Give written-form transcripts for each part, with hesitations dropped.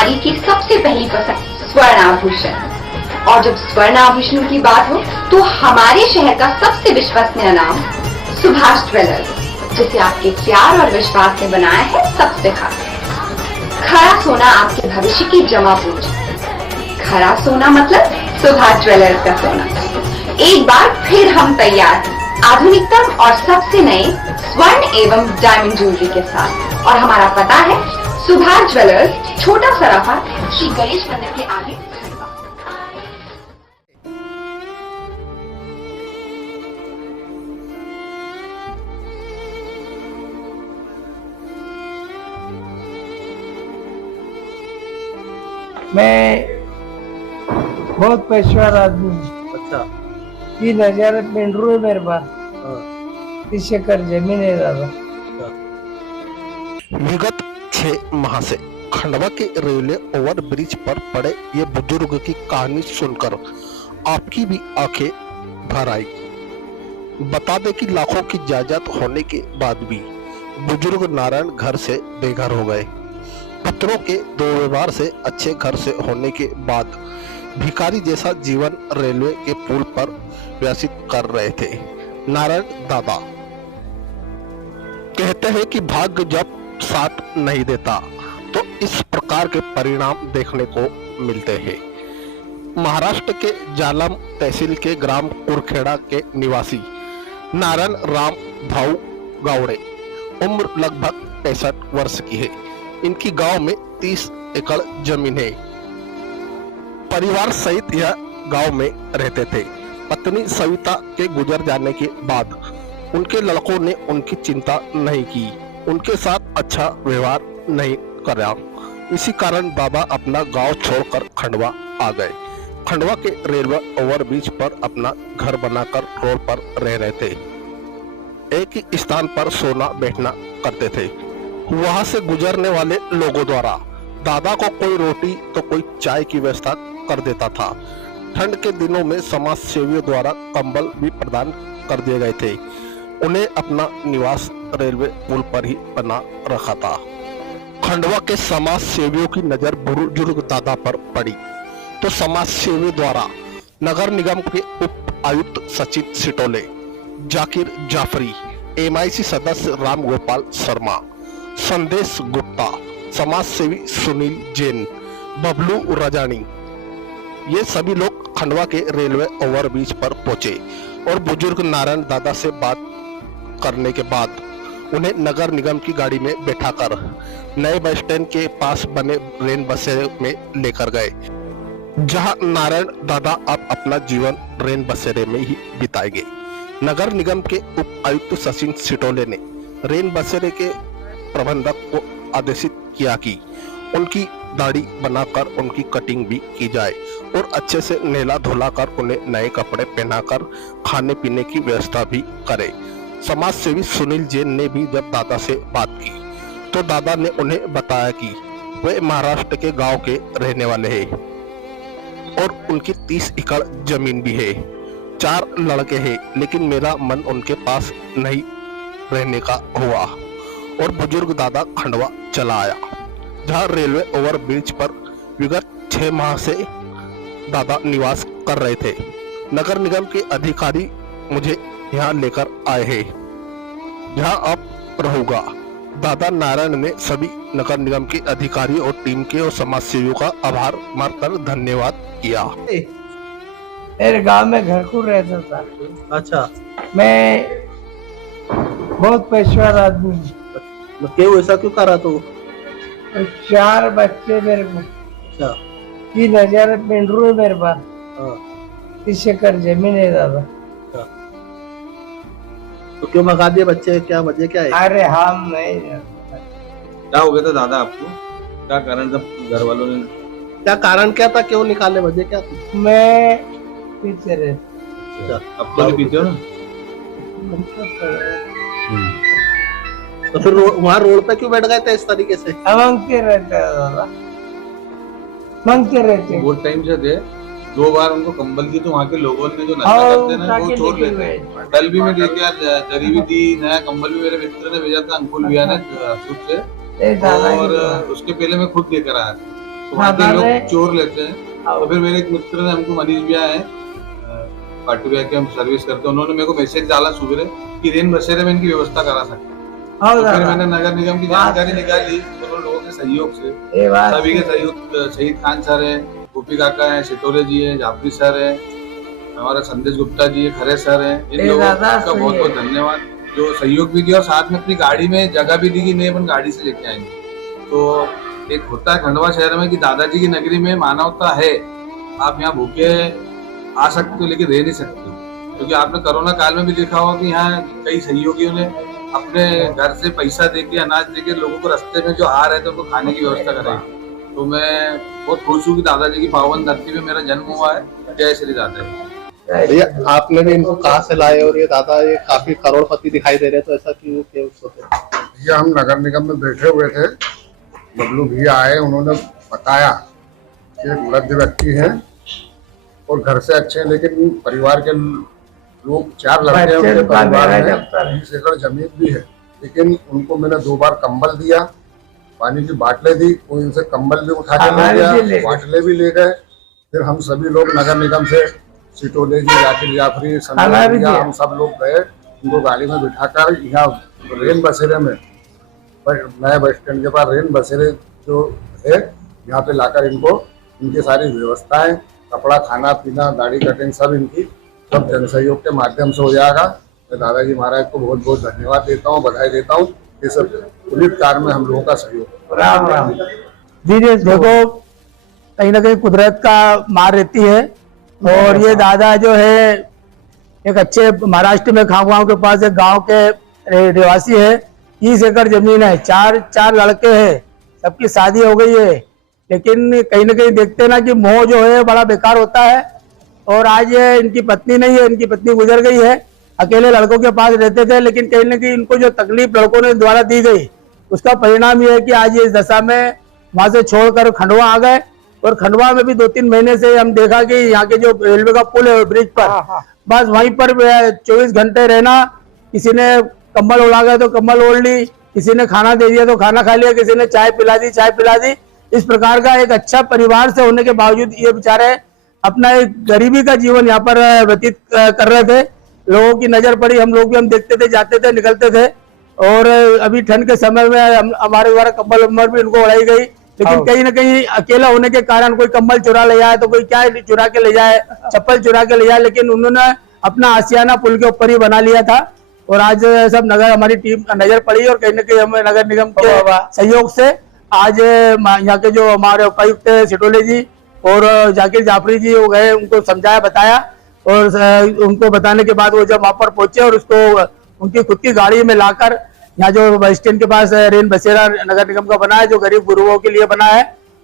नारी की सबसे पहली पसंद स्वर्ण आभूषण। और जब स्वर्ण आभूषण की बात हो तो हमारे शहर का सबसे विश्वसनीय नाम सुभाष ज्वेलर्स, जिसे आपके प्यार और विश्वास ने बनाया है सबसे खास। खरा सोना आपके भविष्य की जमा पूंजी। खरा सोना मतलब सुभाष ज्वेलर्स का सोना। एक बार फिर हम तैयार हैं आधुनिकतम और सबसे नए स्वर्ण एवं डायमंड ज्वेलरी के साथ। और हमारा पता है सुभाष ज्वेलर्स, छोटा सराफा, श्री गणेश मंदिर के आगे। मैं बहुत पेशेवर आदमी हूँ। अच्छा। 3000 पेंड्रू है मेरे पास। हाँ। 30 एकड़ जमीन है दादा। विगत 6 माह से खंडवा के रेलवे ओवर ब्रिज पर पड़े ये बुजुर्ग की कहानी सुनकर आपकी भी आंखें भर आई। बता दे कि लाखों की जायदाद होने के बाद भी बुजुर्ग नारायण घर से बेघर हो गए। पुत्रों के दुर्व्यवहार से अच्छे घर से होने के बाद भिखारी जैसा जीवन रेलवे के पुल पर व्यतीत कर रहे थे। नारायण दादा कहते हैं कि भाग्य जब साथ नहीं देता तो इस प्रकार के परिणाम देखने को मिलते हैं। महाराष्ट्र के जालम तहसील के ग्राम कुरखेड़ा के निवासी नारायण राम भाऊ गावड़े उम्र लगभग 65 वर्ष की है। इनकी गांव में 30 एकड़ जमीन है। परिवार सहित यह गांव में रहते थे। पत्नी सविता के गुजर जाने के बाद उनके लड़कों ने उनकी चिंता नहीं की, उनके साथ अच्छा व्यवहार नहीं करा। इसी कारण दादा अपना गांव छोड़कर खंडवा आ गए। खंडवा के रेलवे ओवरब्रिज पर अपना घर बनाकर रोड पर रह रहे थे। एक ही स्थान पर सोना बैठना करते थे। वहां से गुजरने वाले लोगों द्वारा दादा को कोई रोटी तो कोई चाय की व्यवस्था कर देता था। ठंड के दिनों में समाज सेवियों द्वारा कंबल भी प्रदान कर दिए गए थे। उन्हें अपना निवास रेलवे पुल पर ही बना रखा था। खंडवा के समाज सेवियों की नजर बुजुर्ग दादा पर पड़ी तो समाज सेवियों द्वारा नगर निगम के उप आयुक्त सचिन सिटोले, जाकिर जाफरी, MIC सदस्य राम गोपाल शर्मा, संदेश गुप्ता, समाज सेवी सुनील जैन, बबलू रजानी, ये सभी लोग खंडवा के रेलवे ओवरब्रिज पर पहुंचे और बुजुर्ग नारायण दादा से बात करने के बाद उन्हें नगर निगम की गाड़ी में बैठाकर नए बस स्टैंड के पास बने रेन बसेरे में लेकर गए, जहां नारायण दादा अब अपना जीवन रेन बसेरे में ही बिताएंगे। नगर निगम के उप आयुक्त सचिन सिटोले ने रेन बसेरे के प्रबंधक को आदेशित किया कि उनकी दाढ़ी बनाकर उनकी कटिंग भी की जाए और अच्छे से नहला धुलाकर उन्हें नए कपड़े पहनाकर खाने पीने की व्यवस्था भी करे। समाज सेवी सुनील जैन ने भी जब दादा से बात की तो दादा ने उन्हें बताया कि वे महाराष्ट्र के गांव के रहने वाले हैं और उनकी 30 एकड़ जमीन भी है। 4 लड़के हैं, लेकिन मेरा मन उनके पास नहीं रहने का हुआ और बुजुर्ग दादा खंडवा चला आया, जहां रेलवे ओवर ब्रिज पर विगत 6 माह से दादा निवास कर रहे थे। नगर निगम के अधिकारी मुझे यहाँ लेकर आए हैं, जहां अब रहूंगा। दादा नारायण ने सभी नगर निगम के अधिकारी और टीम के और समाज सेवियों का आभार मानकर धन्यवाद किया। मेरे गांव में घर को रहता था। अच्छा। मैं बहुत पेशेवर आदमी हूँ। क्यों ऐसा क्यों करा तो? 4 बच्चे मेरे को। अच्छा। 3000 पेंड्रू है मेरे पास। हाँ। 30 एकड़ जमीन है दादा। तो क्यों भगा दिए बच्चे? क्या वजह क्या है? अरे हम नहीं। क्या हो गया था दादा आपको? क्या कारण था? घर वालों ने क्या कारण क्या था? क्यों निकाले? वजह क्या थी? मैं पीछे रहे। अच्छा, अब तो नहीं पीते हो ना? तो फिर वहाँ रोड पे क्यों बैठ गए थे इस तरीके से? मांगते रहते हैं दादा, मांगते रहते हैं। बहुत टाइम से थे। 2 बार उनको कंबल दी तो वहाँ के लोगों ने जो नशा करते ना वो छोड़ लेते हैं। कल भी मैं देख गया, जरी भी दी, नया कंबल भी मेरे मित्र ने भेजा था, अंकुल भैया ने सूट से, और उसके पहले मैं खुद लेकर आया था। तो वहाँ के लोग चोर लेते हैं। तो फिर मेरे एक मित्र ने हमको, मनीष भैया है पार्टी भैया के, हम सर्विस करते हैं, उन्होंने मेरे को मैसेज डाला सुबह कि रेन बसेरे में इनकी व्यवस्था करा सकते हैं। तो फिर मैंने नगर निगम की जानकारी निकाली, उन लोगों के सहयोग से, सभी के सहयोग, शहीद खान सर है, गोपी काका है, सिटोले जी है, जाफरी सर है, हमारा संदेश गुप्ता जी है, खरे सर है, इन लोगों का बहुत बहुत धन्यवाद जो सहयोग भी दिया और साथ में अपनी गाड़ी में जगह भी दी कि नहीं अपन गाड़ी से लेके आएंगे। तो एक होता है खंडवा शहर में कि दादाजी की नगरी में मानवता है, आप यहाँ भूखे आ सकते हो लेकिन रह नहीं सकते हो, क्योंकि आपने कोरोना काल में भी देखा होगा कि यहाँ कई सहयोगियों ने अपने घर से पैसा देके, अनाज देके लोगों को रास्ते में जो आ रहे थे उनको खाने की व्यवस्था कराई। तो मैं बहुत खुश हूँ कि दादाजी की पावन धरती में मेरा जन्म हुआ है। जय श्री दादा जी। भैया आपने भी इनको कहाँ से लाए, और ये दादा ये काफी करोड़पति दिखाई दे रहे, तो ऐसा क्यों सोचे? भैया हम नगर निगम में बैठे हुए थे, बबलू भैया आए, उन्होंने बताया कि एक वृद्ध व्यक्ति है और घर से अच्छे हैं, लेकिन परिवार के लोग 4 लड़के हैं, उनके परिवार में 20 एकड़ जमीन भी है, लेकिन उनको मैंने 2 बार कंबल दिया, पानी की बाटलें दी, कोई इनसे कंबल भी उठा के ले गया, बाटले भी ले गए। फिर हम सभी लोग नगर निगम से सिटोले जी, जाकिर जाफरी, संदेश, हम सब लोग गए, उनको गाड़ी में बिठाकर यहाँ रेन बसेरे में, नए बस स्टैंड के पास रेन बसेरे जो है, यहाँ पे लाकर इनको इनकी सारी व्यवस्थाएं, कपड़ा, खाना पीना, दाढ़ी कटिंग सब इनकी सब जन सहयोग के माध्यम से हो जाएगा। मैं दादाजी महाराज को बहुत बहुत धन्यवाद देता हूँ, बधाई देता हूँ, ये सब पुलिस कार्य में हम लोगों का सहयोग। राम राम जी। देखो कहीं ना कहीं कुदरत का मार रहती है, और ये दादा जो है एक अच्छे महाराष्ट्र में खागवाओं के पास एक गांव के निवासी है, 30 एकड़ जमीन है, चार लड़के हैं, सबकी शादी हो गई है, लेकिन कहीं ना कहीं देखते ना कि मोह जो है बड़ा बेकार होता है। और आज इनकी पत्नी नहीं है, इनकी पत्नी गुजर गई है, अकेले लड़कों के पास रहते थे, लेकिन कहीं ना कहीं इनको जो तकलीफ लड़कों ने द्वारा दी गई, उसका परिणाम ये है कि आज ये इस दशा में वहां से छोड़कर खंडवा आ गए। और खंडवा में भी 2-3 महीने से हम देखा कि यहाँ के जो रेलवे का पुल है ब्रिज पर, बस वहीं पर 24 घंटे रहना, किसी ने कम्बल ओढ़ा गया तो कम्बल ओढ़ ली, किसी ने खाना दे दिया तो खाना खा लिया, किसी ने चाय पिला दी। इस प्रकार का एक अच्छा परिवार से होने के बावजूद ये बेचारे अपना एक गरीबी का जीवन यहाँ पर व्यतीत कर रहे थे। लोगों की नजर पड़ी, हम लोग भी हम देखते थे, जाते थे, निकलते थे। और अभी ठंड के समय में हमारे द्वारा कम्बल उम्बर भी उनको उड़ाई गई, लेकिन कहीं ना कहीं अकेला होने के कारण कोई कम्बल चुरा ले जाए तो कोई क्या चुरा के ले जाए, चप्पल चुरा के ले जाए, लेकिन उन्होंने अपना आशियाना पुल के ऊपर ही बना लिया था। और आज सब नगर हमारी टीम नजर पड़ी, और कहीं ना कहीं हमें नगर निगम के सहयोग से आज यहाँ के जो हमारे उपायुक्त सिटोले जी और जाकिर जाफरी जी हो गए, उनको समझाया, बताया, और उनको बताने के बाद वो जब वहां पर पहुंचे और उसको उनकी खुद की गाड़ी में लाकर यहाँ जो बस स्टैंड के पास रेन बसेरा नगर निगम का बना है, जो गरीब गुरुओं के लिए बना है,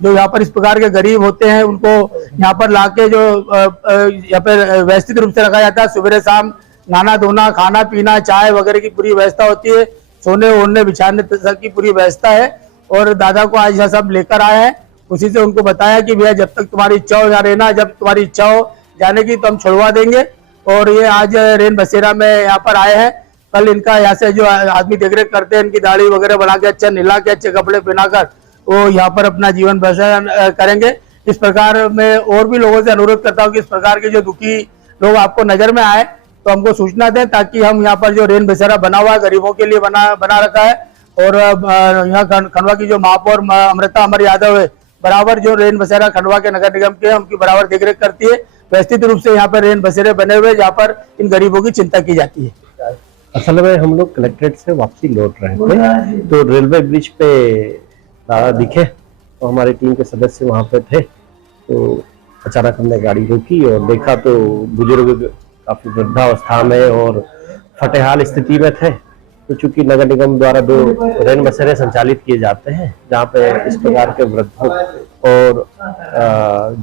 जो यहाँ पर इस प्रकार के गरीब होते हैं उनको यहाँ पर लाके जो यहाँ पर व्यवस्थित रूप से रखा जाता है। सुबह शाम नहाना धोना, खाना पीना, चाय वगैरह की पूरी व्यवस्था होती है, सोने ओढ़ने बिछाने तक की पूरी व्यवस्था है। और दादा को आज यह सब लेकर आए हैं, उसी से उनको बताया कि भैया जब तक तुम्हारी इच्छा हो यहाँ रहना, जब तुम्हारी इच्छा हो जाने की तो हम छुड़वा देंगे। और ये आज रेन बसेरा में यहाँ पर आए हैं। कल इनका यहाँ से जो आदमी देखरेख करते हैं, इनकी दाढ़ी वगैरह बना के अच्छा नहला के अच्छे कपड़े पहनाकर वो यहाँ पर अपना जीवन बसर करेंगे। इस प्रकार मैं और भी लोगों से अनुरोध करता हूँ कि इस प्रकार के जो दुखी लोग आपको नजर में आए तो हमको सूचना दें, ताकि हम यहाँ पर जो रेन बसेरा बना हुआ है गरीबों के लिए बना रखा है। और यहाँ खंडवा की जो महापौर अमृता अमर यादव है, बराबर जो रेन बसेरा खंडवा के नगर निगम के उनकी बराबर देखरेख करती है। व्यवस्थित रूप से यहाँ पर रेन बसेरे बने हुए जहाँ पर इन गरीबों की चिंता की जाती है। असल में हम लोग कलेक्ट्रेट से वापसी लौट रहे थे, तो रेलवे ब्रिज पे दादा दिखे, तो हमारी टीम के सदस्य वहाँ पे थे, तो अचानक हमने गाड़ी रोकी और देखा तो बुजुर्ग काफी वृद्धावस्था में और फटेहाल स्थिति में थे। तो चूंकि नगर निगम द्वारा 2 रेन बसेरे संचालित किए जाते हैं जहाँ पे इस प्रकार के वृद्धों और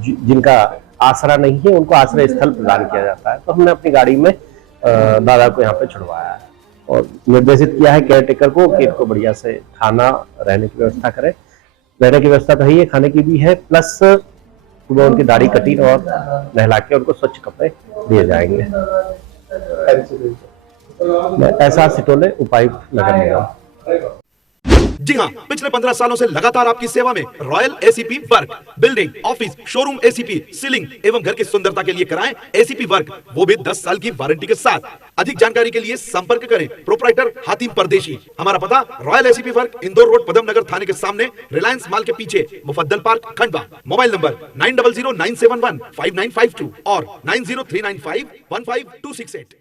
जिनका आसरा नहीं है उनको आश्रय स्थल प्रदान किया जाता है, तो हमने अपनी गाड़ी में दादा को यहाँ पे छुड़वाया है और निर्देशित किया है केयर टेकर को कि इनको बढ़िया से खाना रहने की व्यवस्था करें। रहने की व्यवस्था तो है ही, खाने की भी है, प्लस सुबह उनकी दाढ़ी कटिंग और नहला के उनको स्वच्छ कपड़े दिए जाएंगे। ऐसा सिटोले उपायुक्त नगर निगम। जी हाँ, पिछले 15 सालों से लगातार आपकी सेवा में royal ACP work. Building, office, showroom ACP, ceiling एवं घर की सुंदरता के लिए कराएं एसीपी वर्क, वो भी 10 साल की वारंटी के साथ। अधिक जानकारी के लिए संपर्क करें प्रोप्राइटर हातिम परदेशी। हमारा पता royal ACP work, Indore road, Padam Nagar थाने के सामने, रिलायंस मॉल के पीछे, Mufaddal park, Khandwa. Mobile number 9009715952 और 9039515268।